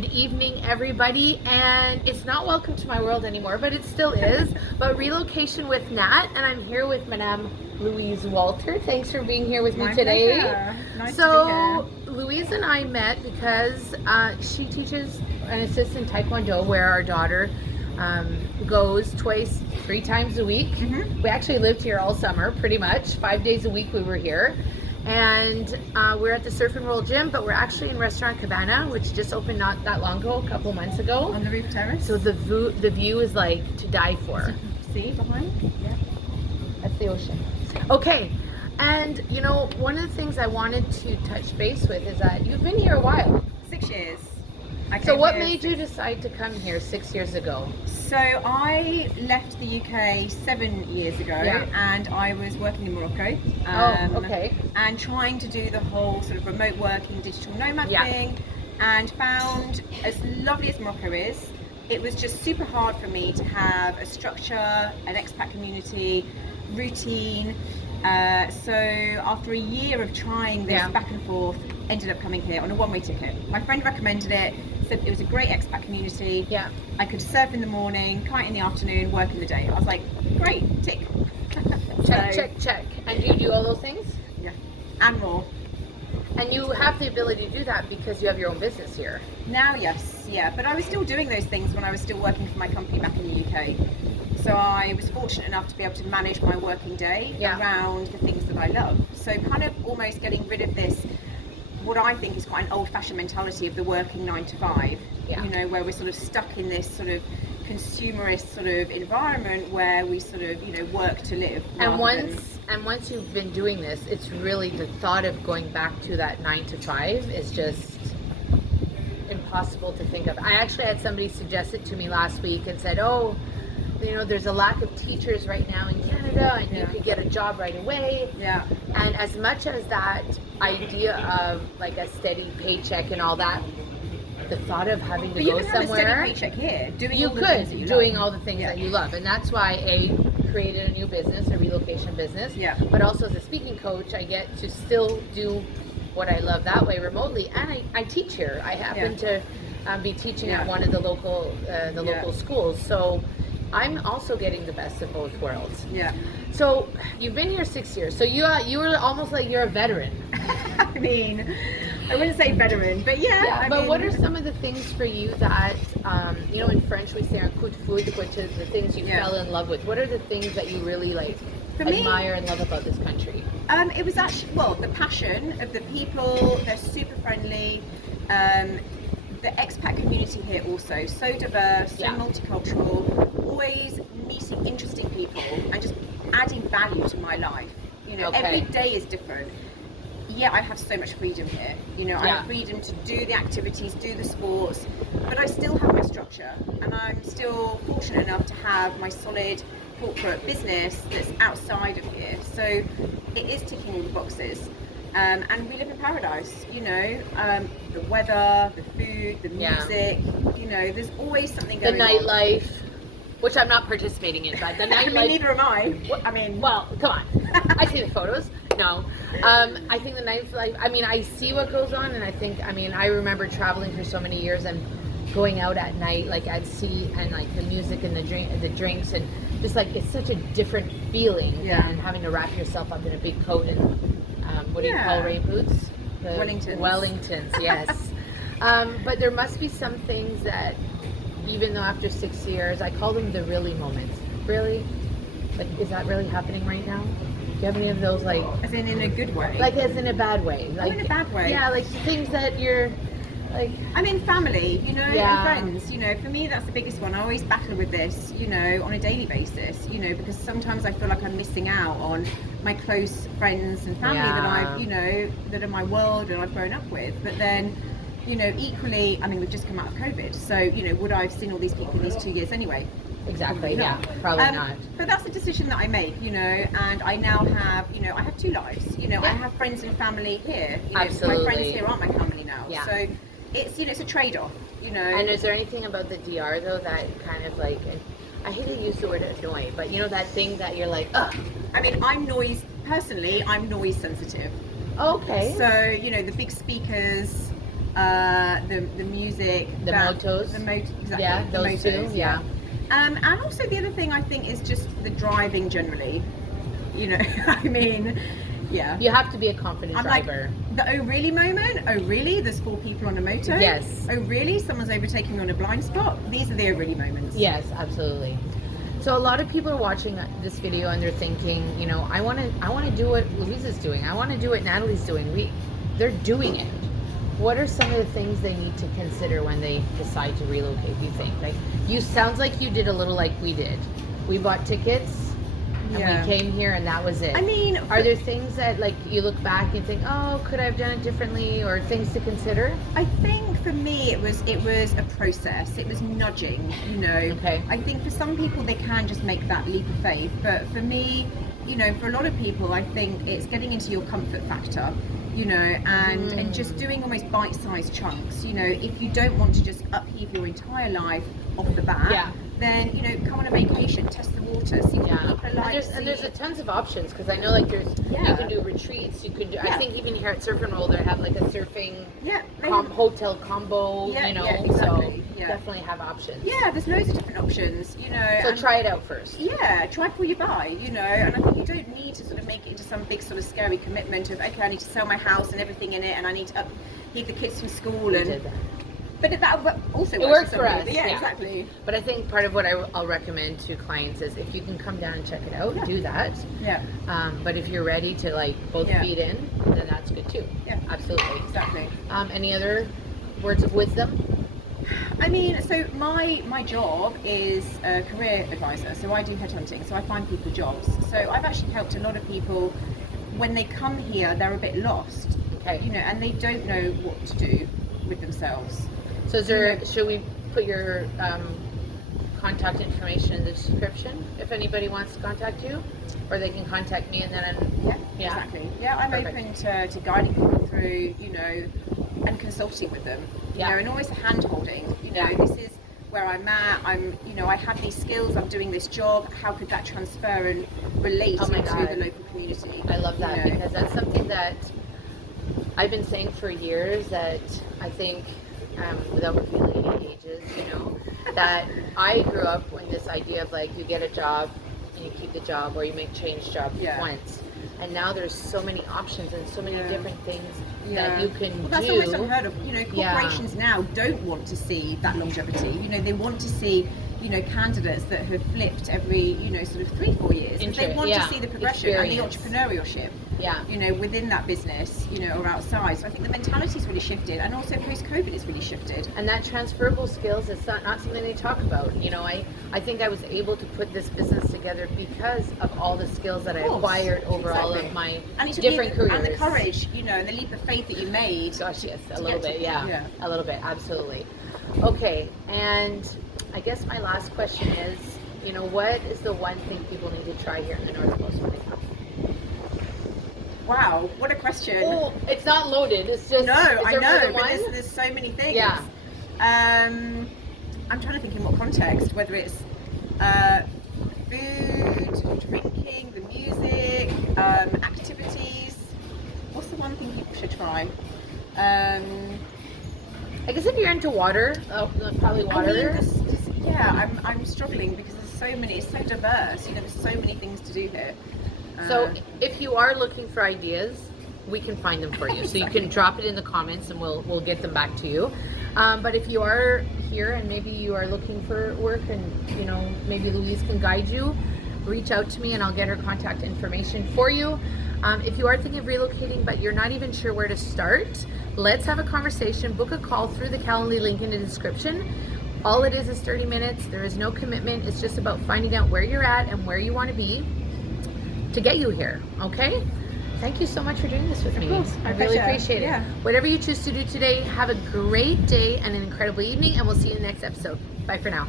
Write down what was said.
Good evening, everybody, and it's not welcome to my world anymore, but it still is. But Relocation with Nat, and I'm here with Madame Louise Walter. Thanks for being here with me today. Pleasure. Nice so, to be here. Louise and I met because she teaches and assists in Taekwondo, where our daughter goes three times a week. Mm-hmm. We actually lived here all summer, pretty much. 5 days a week we were here. And we're at the Surf and Roll Gym, but we're actually in Restaurant Cabana, which just opened not that long ago, a couple months ago. On the roof terrace. So the view is like to die for. See behind? Yeah. That's the ocean. Okay, and you know, one of the things I wanted to touch base with is that you've been here a while. 6 years. So what made you decide to come here 6 years ago? So I left the UK 7 years ago, and I was working in Morocco. Okay. And trying to do the whole sort of remote working, digital nomad thing, and found, as lovely as Morocco is, it was just super hard for me to have a structure, an expat community, routine. So after a year of trying this back and forth, ended up coming here on a one-way ticket. My friend recommended it, said it was a great expat community. Yeah. I could surf in the morning, kite in the afternoon, work in the day. I was like, great, tick. Check. And do you do all those things? Yeah, and more. And you have the ability to do that because you have your own business here. Now, yes, yeah. But I was still doing those things when I was still working for my company back in the UK. So I was fortunate enough to be able to manage my working day around the things that I love. So kind of almost getting rid of this, what I think is quite an old-fashioned mentality of the working 9 to 5. You know, where we're sort of stuck in this sort of consumerist sort of environment where we sort of, you know, work to live. And once you've been doing this, it's really the thought of going back to that 9 to 5 is just impossible to think of. I actually had somebody suggest it to me last week and said, oh, you know, there's a lack of teachers right now in Canada, and you could get a job right away. Yeah. And as much as that idea of like a steady paycheck and all that, the thought of having to go somewhere, a steady paycheck here, doing all the things that you love, and that's why I created a new business, a relocation business. Yeah. But also as a speaking coach, I get to still do what I love that way remotely, and I teach here. I happen to be teaching at one of the local schools, so I'm also getting the best of both worlds. Yeah. So you've been here 6 years. So you were almost like you're a veteran. I mean, I wouldn't say veteran, but but what are some of the things for you that, you know, in French we say un coup de foudre, which is the things you fell in love with? What are the things that you really like admire and love about this country? It was actually, the passion of the people. They're super friendly. The expat community here also, so diverse, so multicultural, always meeting interesting people and just adding value to my life. You know, every day is different. Yeah, I have so much freedom here. You know, I have freedom to do the activities, do the sports, but I still have my structure, and I'm still fortunate enough to have my solid corporate business that's outside of here. So it is ticking all the boxes. And we live in paradise, you know, the weather, the food, the music, you know, there's always something going on. The nightlife, which I'm not participating in, but the nightlife. I mean, neither am I. I mean, well, come on. I see the photos. No. I think the nightlife, I mean, I see what goes on, and I think, I mean, I remember traveling for so many years and going out at night, like at sea, and like the music and the drinks, and just like, it's such a different feeling than having to wrap yourself up in a big coat and what do you call rain boots? Wellingtons, yes. But there must be some things that, even though after 6 years, I call them the really moments. Really? Like, is that really happening right now? Do you have any of those, like... As in a good way? Like, as in a bad way. Like, in a bad way? Yeah, like things that you're... Like, I mean, family, you know, and friends, you know, for me that's the biggest one. I always battle with this, you know, on a daily basis, you know, because sometimes I feel like I'm missing out on my close friends and family that I've, you know, that are my world and I've grown up with. But then, you know, equally, I mean, we've just come out of COVID, so, you know, would I have seen all these people in these 2 years anyway? Exactly, probably not. But that's a decision that I make, you know, and I now have, you know, I have 2 lives, you know, I have friends and family here, you know, Absolutely. My friends here aren't my family now, so it's, you know, it's a trade-off, you know. And is there anything about the DR though that kind of like, I hate to use the word annoy, but you know that thing that you're like, ugh. I mean, I'm noise sensitive. Okay. So, you know, the big speakers, the music, The motos. Exactly. Yeah, the those motos, two. Yeah. And also the other thing I think is just the driving generally. You know, I mean, yeah. You have to be a confident I'm driver. like, the oh really moment, oh really, there's 4 people on a moto? Yes. Oh really, someone's overtaking me on a blind spot? These are the oh really moments. Yes, absolutely. So a lot of people are watching this video and they're thinking, you know, I want to do what Louise is doing. I want to do what Natalie's doing. They're doing it. What are some of the things they need to consider when they decide to relocate, do you think? Like, sounds like you did a little like we did. We bought tickets and we came here and that was it. I mean, are there things that like you look back and think, oh, could I have done it differently, or things to consider? I think for me it was a process. It was nudging, you know. Okay. I think for some people they can just make that leap of faith, but for me, you know, for a lot of people, I think it's getting into your comfort factor, you know, and just doing almost bite-sized chunks. You know, if you don't want to just upheave your entire life off the bat, then, you know, come on a vacation, test the water, see what people are like. And there's a tons of options, because I know like there's you can do retreats, you can do I think even here at Surf and Roll they have like a surfing hotel combo, you know, exactly. So definitely have options. Yeah, there's loads of different options, you know. So try it out first. Yeah, try before you buy, you know, and I think you don't need to sort of make it into some big sort of scary commitment of, okay, I need to sell my house and everything in it, and I need to upheave the kids from school. But that also works for us. Yeah, exactly. But I think part of what I'll recommend to clients is if you can come down and check it out, do that. Yeah. But if you're ready to like both feed in, then that's good too. Yeah. Absolutely. Exactly. Any other words of wisdom? I mean, so my job is a career advisor. So I do headhunting. So I find people jobs. So I've actually helped a lot of people when they come here, they're a bit lost. Okay. You know, and they don't know what to do with themselves. So is there, should we put your contact information in the description if anybody wants to contact you? Or they can contact me and then exactly. Yeah, I'm open to guiding people through, you know, and consulting with them. You know, and always hand holding. You know, this is where I'm at, you know, I have these skills, I'm doing this job, how could that transfer and relate into the local community? I love that, because that's something that I've been saying for years, that I think without revealing any ages, you know, that I grew up with this idea of like you get a job and you keep the job, or you make change jobs once, and now there's so many options and so many different things that you can do. That's almost unheard of. You know, corporations now don't want to see that longevity. You know, they want to see, you know, candidates that have flipped every, you know, sort of 3-4 years. They want to see the progression and the entrepreneurship. You know, within that business, you know, or outside. So I think the mentality's really shifted, and also post-COVID it's really shifted. And that transferable skills is not something they talk about. You know, I think I was able to put this business together because of all the skills that I acquired over all of my different careers. And the courage, you know, and the leap of faith that you made. Gosh, yes, a little bit, a little bit, absolutely. Okay, and I guess my last question is, you know, what is the one thing people need to try here in the North Coast when they come? Wow, what a question. Oh, it's not loaded. It's just I know, but there's so many things. Yeah. I'm trying to think in what context, whether it's food, drinking, the music, activities. What's the one thing people should try? I guess if you're into water, probably water. I mean, I'm struggling because there's so many. It's so diverse. You know, there's so many things to do here. So if you are looking for ideas, we can find them for you. So you can drop it in the comments and we'll get them back to you. But if you are here and maybe you are looking for work, and you know, maybe Louise can guide you, reach out to me and I'll get her contact information for you. If you are thinking of relocating but you're not even sure where to start, let's have a conversation. Book a call through the Calendly link in the description. All it is 30 minutes. There is no commitment. It's just about finding out where you're at and where you want to be to get you here. Okay? Thank you so much for doing this with me. I really appreciate it. Whatever you choose to do today, have a great day and an incredible evening, and we'll see you in the next episode. Bye for now.